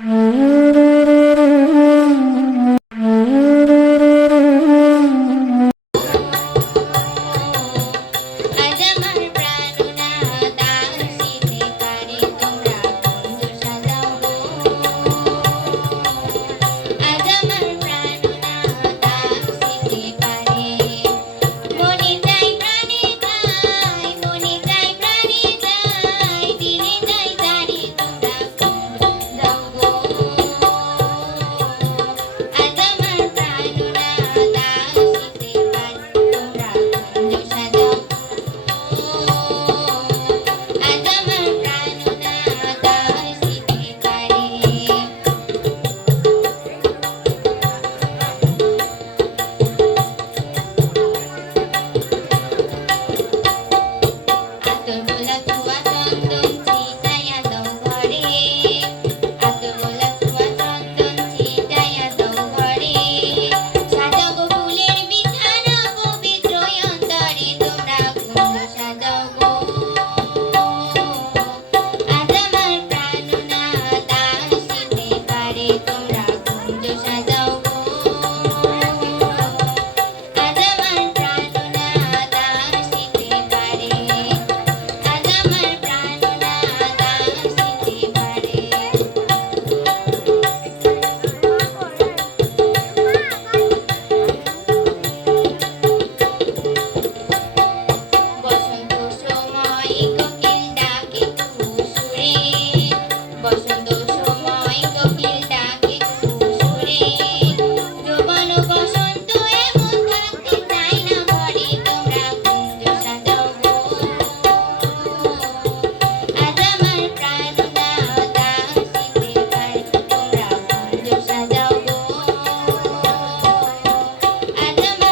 Música Yeah, yeah.